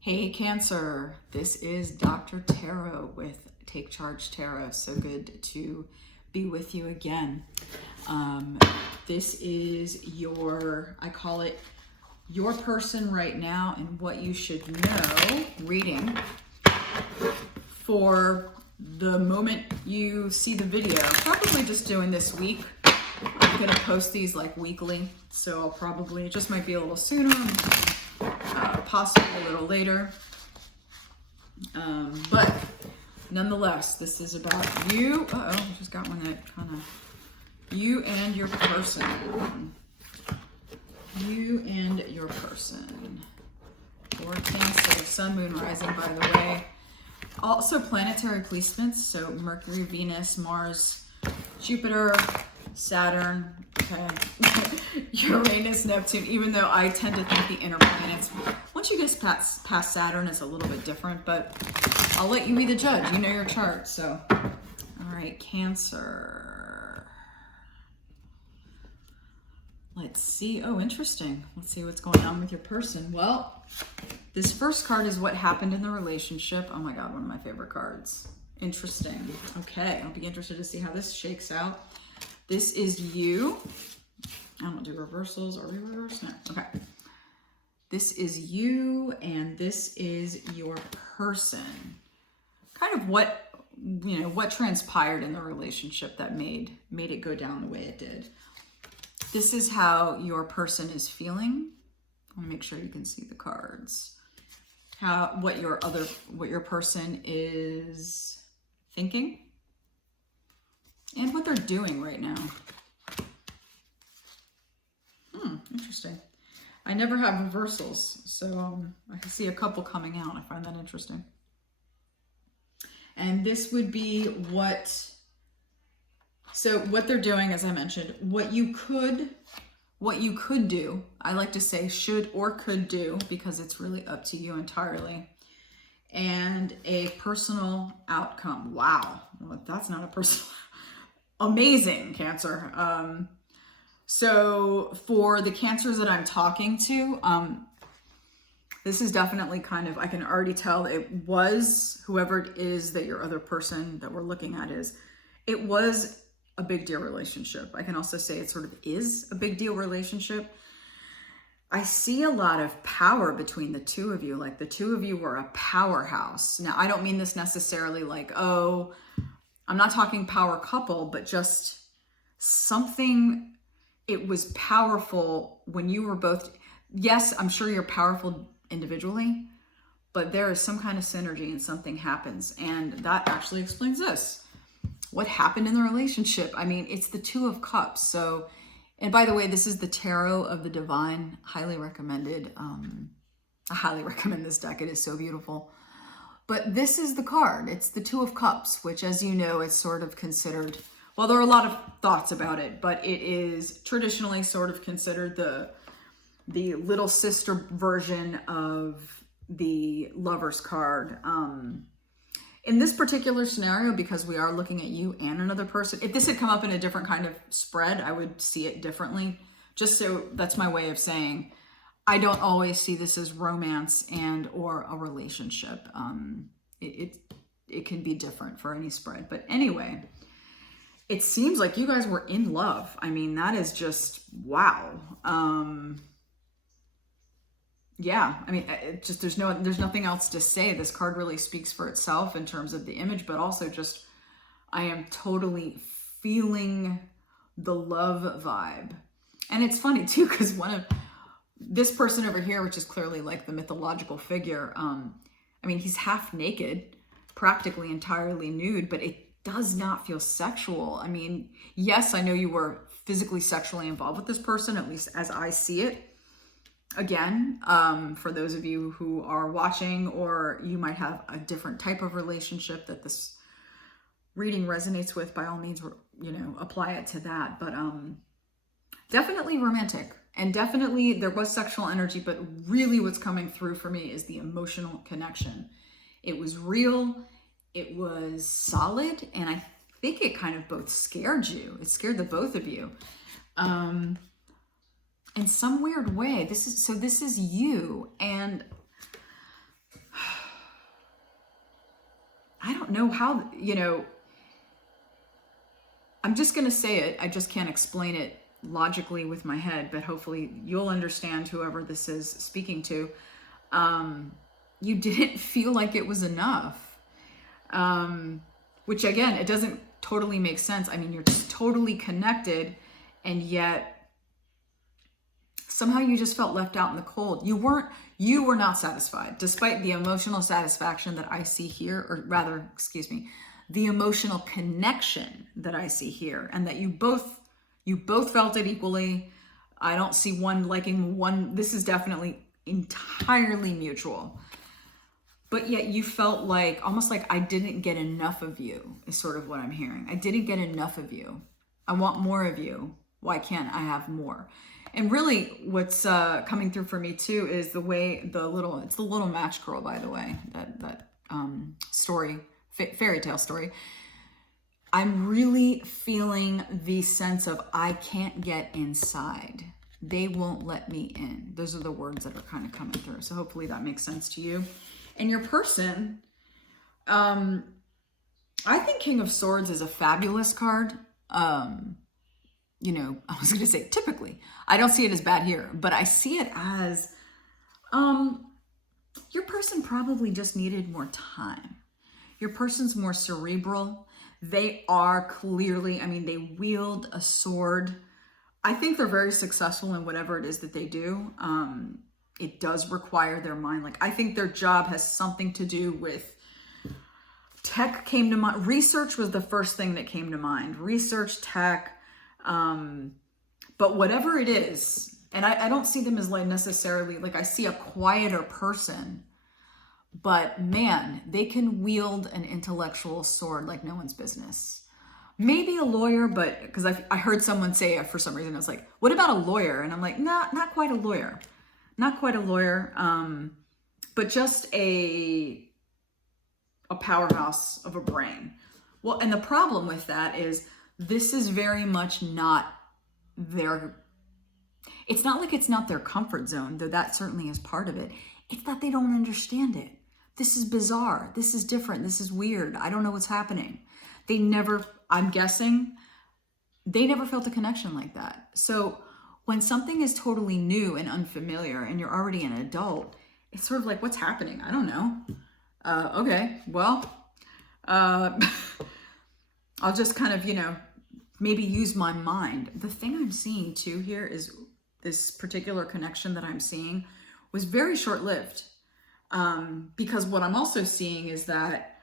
Hey Cancer, this is Dr. Tarot with Take Charge Tarot. So good to be with you again. This is your, I call it your person right now and what you should know reading for the moment you see the video. Probably just doing this week. I'm gonna post these like weekly, so I'll probably, it just might be a little sooner, possibly a little later. But nonetheless, this is about you. Uh-oh, just got one that kind of, you and your person. You and your person. For Cancer, Sun, Moon, Rising, by the way. Also planetary placements, so Mercury, Venus, Mars, Jupiter, Saturn, okay, Uranus, Neptune, even though I tend to think the inner planets, once you get past Saturn, it's a little bit different, but I'll let you be the judge. You know your chart, so. All right, Cancer. Let's see. Oh, interesting. Let's see what's going on with your person. Well, this first card is what happened in the relationship. Oh my God, one of my favorite cards. Interesting. Okay, I'll be interested to see how this shakes out. This is you. I don't do reversals. Are we reversed? No. Okay. This is you, and this is your person. Kind of what, you know, what transpired in the relationship that made it go down the way it did. This is how your person is feeling. I want to make sure you can see the cards. What your person is thinking. And what they're doing right now. Interesting. I never have reversals, so I can see a couple coming out. I find that interesting. And this would be what they're doing, as I mentioned, what you could do. I like to say should or could do, because it's really up to you entirely. And a personal outcome. Wow. Well, that's not a personal amazing, Cancer. So for the Cancers that I'm talking to, this is definitely kind of, I can already tell it was, whoever it is that your other person that we're looking at is, it was a big deal relationship. I can also say it sort of is a big deal relationship. I see a lot of power between the two of you. Like the two of you were a powerhouse. Now, I don't mean this necessarily like, oh, I'm not talking power couple, but just something, it was powerful when you were both, yes, I'm sure you're powerful individually, but there is some kind of synergy and something happens. And that actually explains this. What happened in the relationship? I mean, it's the Two of Cups. So, and by the way, this is the Tarot of the Divine. Highly recommended. I highly recommend this deck. It is so beautiful. But this is the card. It's the Two of Cups, which, as you know, is sort of considered, well, there are a lot of thoughts about it, but it is traditionally sort of considered the little sister version of the Lover's card. In this particular scenario, because we are looking at you and another person, if this had come up in a different kind of spread, I would see it differently. Just so, that's my way of saying, I don't always see this as romance and or a relationship. It can be different for any spread. But anyway, it seems like you guys were in love. I mean, that is just, wow. Yeah, I mean, it just, there's nothing else to say. This card really speaks for itself in terms of the image, but also just, I am totally feeling the love vibe. And it's funny too, because one of this person over here, which is clearly like the mythological figure, I mean, he's half naked, practically entirely nude, but it does not feel sexual. I mean, yes, I know you were physically sexually involved with this person, at least as I see it. Again, for those of you who are watching, or you might have a different type of relationship that this reading resonates with, by all means, you know, apply it to that. But definitely romantic, and definitely there was sexual energy, but really what's coming through for me is the emotional connection. It was real, it was solid, and I think it kind of both scared you. It scared the both of you. In some weird way, this is you, and don't know how, you know, I'm just going to say it. I just can't explain it logically with my head, but hopefully you'll understand, whoever this is speaking to. You didn't feel like it was enough. Which again, it doesn't totally make sense. I mean, you're just totally connected, and yet somehow you just felt left out in the cold. You were not satisfied, despite the emotional satisfaction that I see here, or rather, excuse me, the emotional connection that I see here, and that you both felt it equally. I don't see one liking one. This is definitely entirely mutual. But yet you felt like, almost like, I didn't get enough of you, is sort of what I'm hearing. I didn't get enough of you. I want more of you. Why can't I have more? And really what's coming through for me too is the way it's the little match girl, by the way, that story, fairy tale story. I'm really feeling the sense of, I can't get inside. They won't let me in. Those are the words that are kind of coming through. So hopefully that makes sense to you. And your person, I think King of Swords is a fabulous card. You know, I was going to say typically. I don't see it as bad here, but I see it as your person probably just needed more time. Your person's more cerebral. They are clearly, I mean, they wield a sword. I think they're very successful in whatever it is that they do. It does require their mind. Like, I think their job has something to do with tech came to mind. Research was the first thing that came to mind. Research, tech, but whatever it is, and I don't see them as like necessarily, like I see a quieter person, but man, they can wield an intellectual sword like no one's business. Maybe a lawyer, but because I heard someone say it for some reason, I was like, what about a lawyer? And I'm like, not quite a lawyer. Not quite a lawyer, but just a powerhouse of a brain. Well, and the problem with that is this is very much not it's not like it's not their comfort zone, though that certainly is part of it. It's that they don't understand it. This is bizarre. This is different. This is weird. I don't know what's happening. I'm guessing, they never felt a connection like that. So when something is totally new and unfamiliar and you're already an adult, it's sort of like, what's happening? I don't know. Okay, well, I'll just kind of, you know, maybe use my mind. The thing I'm seeing too here is this particular connection that I'm seeing was very short-lived. Because what I'm also seeing is that,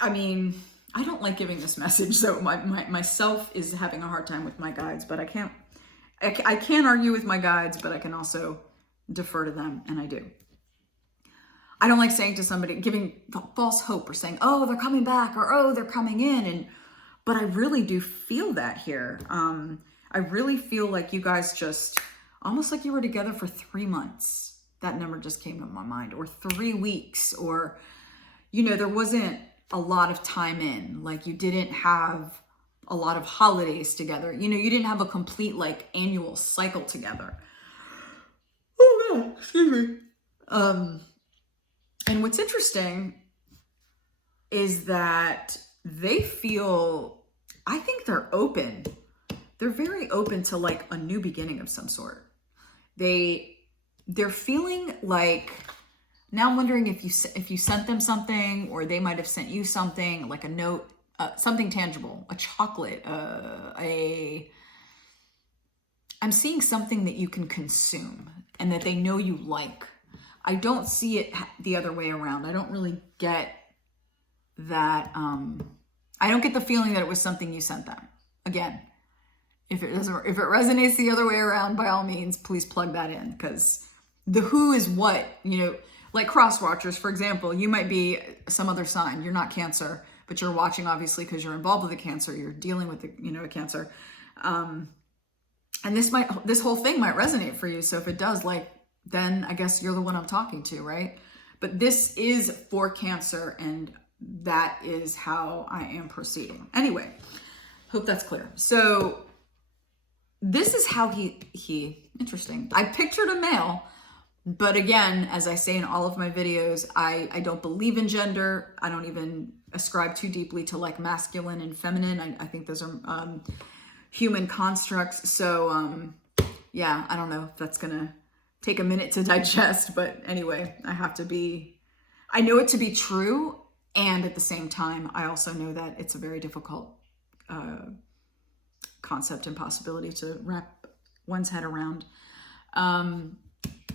I mean, I don't like giving this message, so myself is having a hard time with my guides, but I can't argue with my guides, but I can also defer to them, and I do. I don't like saying to somebody, giving false hope, or saying, oh, they're coming back, or oh, they're coming in, but I really do feel that here. I really feel like you guys just, almost like you were together for 3 months. That number just came to my mind, or 3 weeks, or, you know, there wasn't a lot of time in, like you didn't have a lot of holidays together. You know, you didn't have a complete like annual cycle together. Oh no, excuse me. And what's interesting is that they feel, I think they're open. They're very open to like a new beginning of some sort. They're feeling like, now I'm wondering if you sent them something, or they might have sent you something, like a note, something tangible, a chocolate, I'm seeing something that you can consume and that they know you like. I don't see it the other way around. I don't really get that. I don't get the feeling that it was something you sent them. Again, if it resonates the other way around, by all means, please plug that in, because the who is what, you know, like cross watchers, for example, you might be some other sign. You're not Cancer, but you're watching obviously because you're involved with a Cancer. You're dealing with a Cancer. And this whole thing might resonate for you. So if it does, like, then I guess you're the one I'm talking to, right? But this is for Cancer, and that is how I am proceeding. Anyway, hope that's clear. So this is how he interesting. I pictured a male, But again, as I say in all of my videos, I don't believe in gender. I don't even ascribe too deeply to like masculine and feminine. I think those are human constructs. So yeah, I don't know if that's gonna take a minute to digest, but anyway, I know it to be true. And at the same time, I also know that it's a very difficult concept and possibility to wrap one's head around.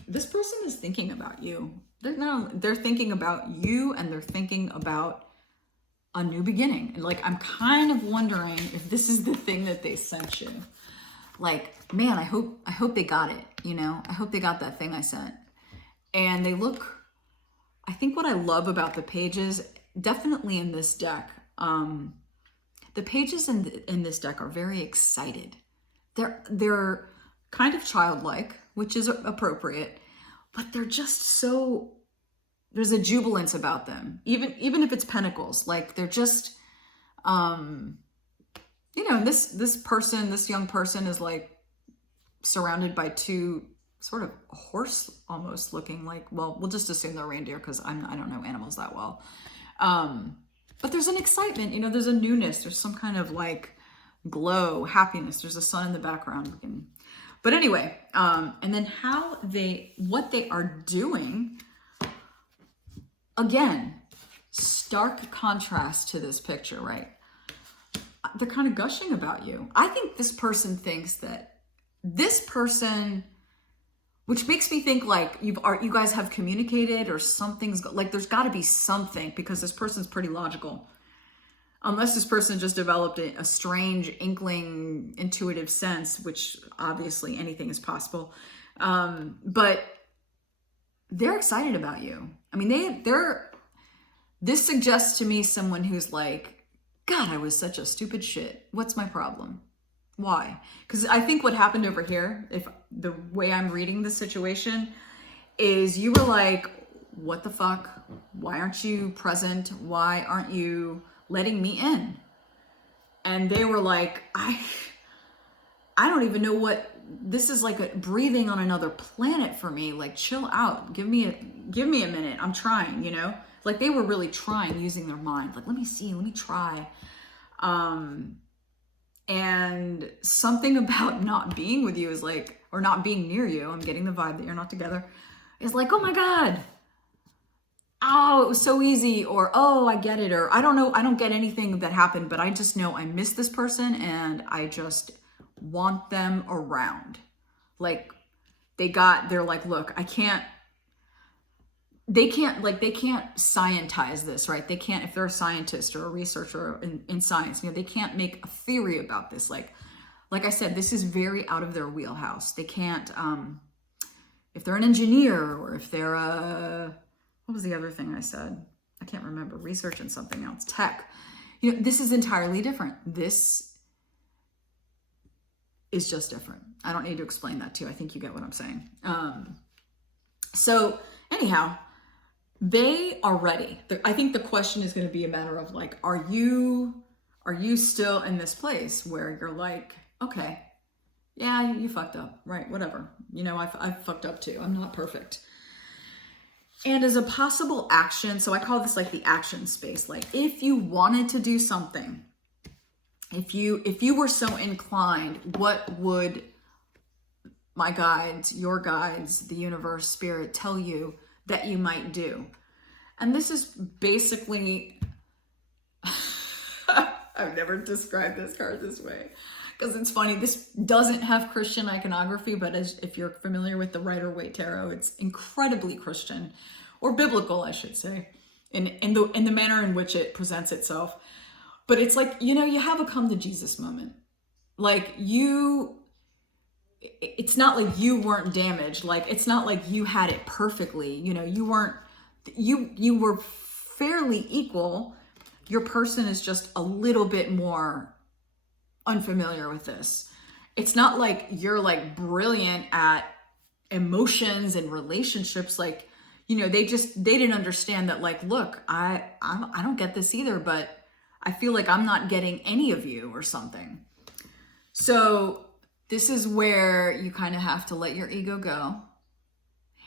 This person is thinking about you. They're thinking about you, and they're thinking about a new beginning. And like, I'm kind of wondering if this is the thing that they sent you. Like, man, I hope they got it, you know? I hope they got that thing I sent. And they look, I think what I love about the pages, definitely in this deck, the pages in this deck are very excited. They're kind of childlike, which is appropriate, but they're just so, there's a jubilance about them. Even if it's pentacles, like they're just, you know, this young person is like surrounded by two sort of horse almost looking, like, well, we'll just assume they're reindeer because I don't know animals that well. But there's an excitement, you know, there's a newness, there's some kind of like glow, happiness, there's a sun in the background. But anyway, and then what they are doing, again, stark contrast to this picture, right? They're kind of gushing about you. I think this person thinks that this person, which makes me think like you guys have communicated or something's like, there's got to be something, because this person's pretty logical. Unless this person just developed a strange inkling, intuitive sense, which obviously anything is possible. But they're excited about you. I mean, this suggests to me someone who's like, God, I was such a stupid shit. What's my problem? Why? Because I think what happened over here, if the way I'm reading the situation, is you were like, what the fuck? Why aren't you present? Why aren't you letting me in? And they were like, I don't even know what this is, like a breathing on another planet for me. Like, chill out. Give me a minute. I'm trying, you know? Like, they were really trying, using their mind. Like, let me try. And something about not being with you is like, or not being near you, I'm getting the vibe that you're not together, is like, oh my God. Oh, it was so easy, or oh, I get it, or I don't know, I don't get anything that happened, but I just know I miss this person and I just want them around. Like, they're like, look, they can't scientize this, right? They can't, if they're a scientist or a researcher in science, you know, they can't make a theory about this. Like I said, this is very out of their wheelhouse. They can't, if they're an engineer, or if they're what was the other thing I said? I can't remember, research and something else, tech. You know, this is entirely different. This is just different. I don't need to explain that to you. I think you get what I'm saying. So anyhow, they are ready. I think the question is going to be a matter of like, are you still in this place where you're like, okay, yeah, you fucked up, right? Whatever. You know, I've fucked up too. I'm not perfect. And as a possible action, so I call this like the action space. Like, if you wanted to do something, if you were so inclined, what would my guides, your guides, the universe, spirit tell you that you might do? And this is basically, I've never described this card this way, because it's funny, this doesn't have Christian iconography, but if you're familiar with the Rider-Waite Tarot, it's incredibly Christian, or biblical, I should say, in the manner in which it presents itself. But it's like, you know, you have a come to Jesus moment. Like, it's not like you weren't damaged. Like, it's not like you had it perfectly. You know, you were fairly equal. Your person is just a little bit more unfamiliar with this. It's not like you're like brilliant at emotions and relationships. Like, you know, they didn't understand that, like, look, I don't get this either, but I feel like I'm not getting any of you or something. So this is where you kind of have to let your ego go.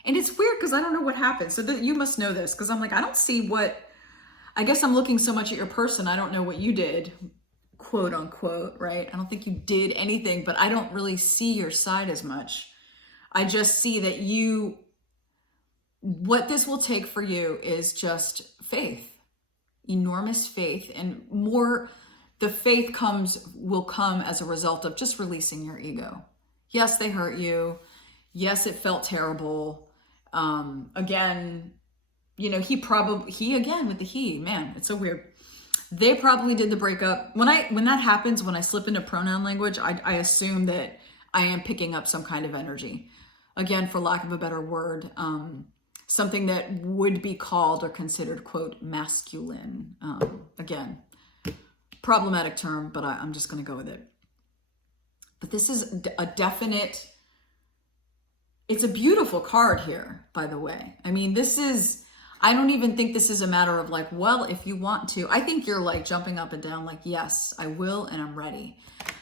And it's weird because I don't know what happened. So you must know this, because I'm like, I don't see what, I guess I'm looking so much at your person. I don't know what you did, quote unquote, right? I don't think you did anything, but I don't really see your side as much. I just see that what this will take for you is just faith, enormous faith, and more, the faith will come as a result of just releasing your ego. Yes, they hurt you. Yes, it felt terrible. Again, you know, he again with the he, man, it's so weird. They probably did the breakup. When that happens, when I slip into pronoun language, I assume that I am picking up some kind of energy. Again, for lack of a better word, something that would be called or considered, quote, masculine. Again, problematic term, but I'm just going to go with it. But this is a definite, it's a beautiful card here, by the way. I mean, I don't even think this is a matter of like, well, if you want to. I think you're like jumping up and down like, yes, I will, and I'm ready.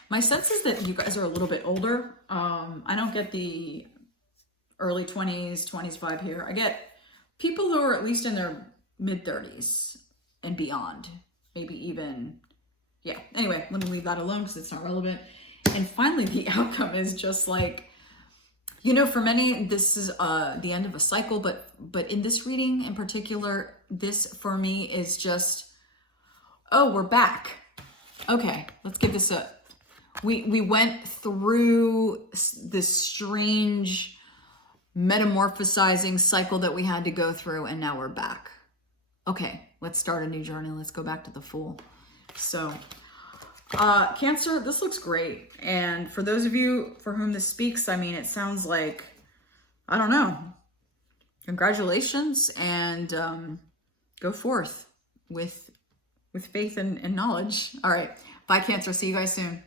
My sense is that you guys are a little bit older. I don't get the early 20s vibe here. I get people who are at least in their mid-30s and beyond. Maybe even, yeah. Anyway, let me leave that alone because it's not relevant. And finally, the outcome is just like, you know, for many, this is the end of a cycle, but in this reading in particular, this for me is just, oh, we're back. Okay, let's give this a, we went through this strange metamorphosizing cycle that we had to go through, and now we're back. Okay, let's start a new journey. Let's go back to the Fool. So, Cancer, this looks great. And for those of you for whom this speaks, I mean, it sounds like, I don't know, congratulations, and go forth with faith and knowledge. All right, bye, Cancer. See you guys soon.